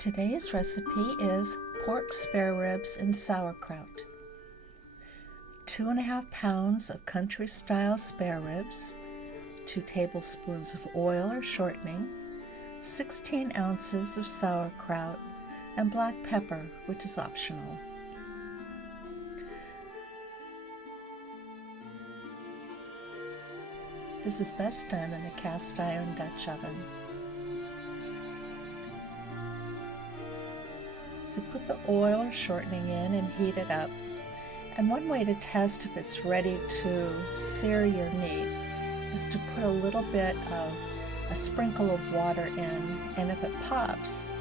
Today's recipe is pork spare ribs and sauerkraut. 2.5 pounds of country-style spare ribs, 2 tablespoons of oil or shortening, 16 ounces of sauerkraut, and black pepper, which is optional. This is best done in a cast iron Dutch oven. So put the oil or shortening in and heat it up. And one way to test if it's ready to sear your meat is to put a little bit of a sprinkle of water in, and if it pops,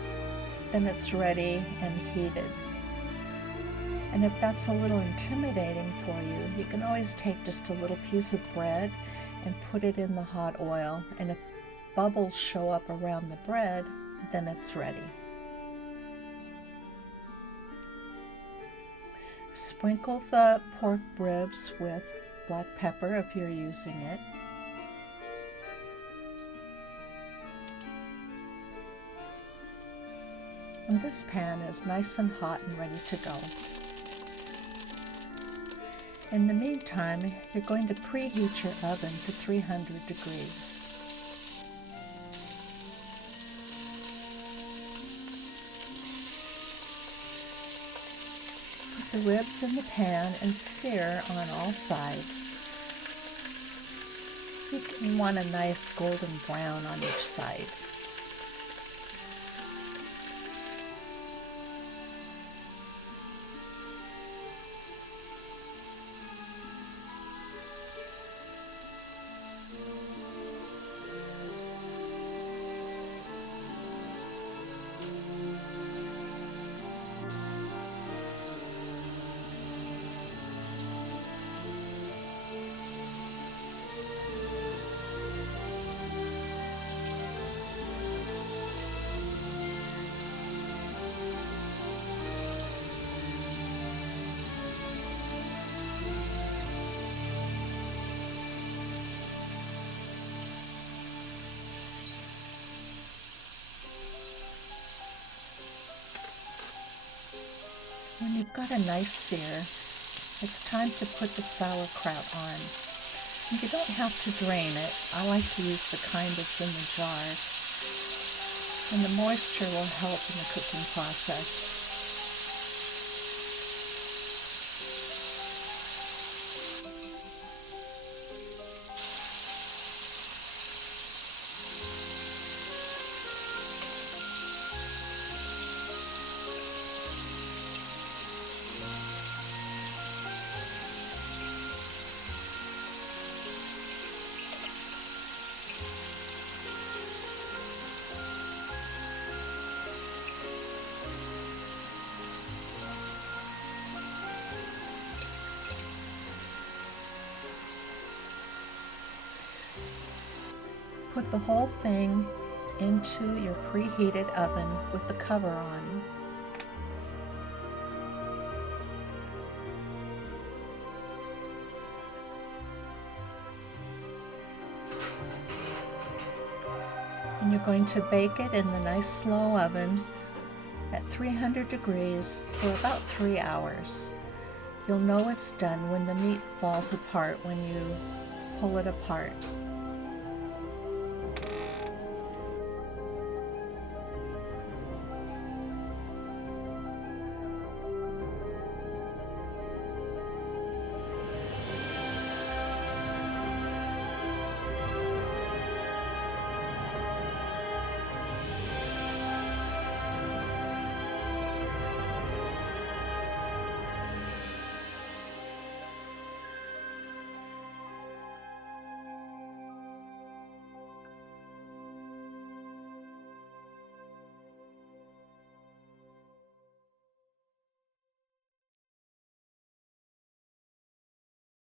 then it's ready and heated. And if that's a little intimidating for you, you can always take just a little piece of bread and put it in the hot oil, and if bubbles show up around the bread, then it's ready. Sprinkle the pork ribs with black pepper if you're using it. And this pan is nice and hot and ready to go. In the meantime, you're going to preheat your oven to 300 degrees. Put the ribs in the pan and sear on all sides. You want a nice golden brown on each side. When you've got a nice sear, it's time to put the sauerkraut on. And you don't have to drain it. I like to use the kind that's in the jar. And the moisture will help in the cooking process. Put the whole thing into your preheated oven with the cover on. And you're going to bake it in the nice slow oven at 300 degrees for about 3 hours. You'll know it's done when the meat falls apart when you pull it apart.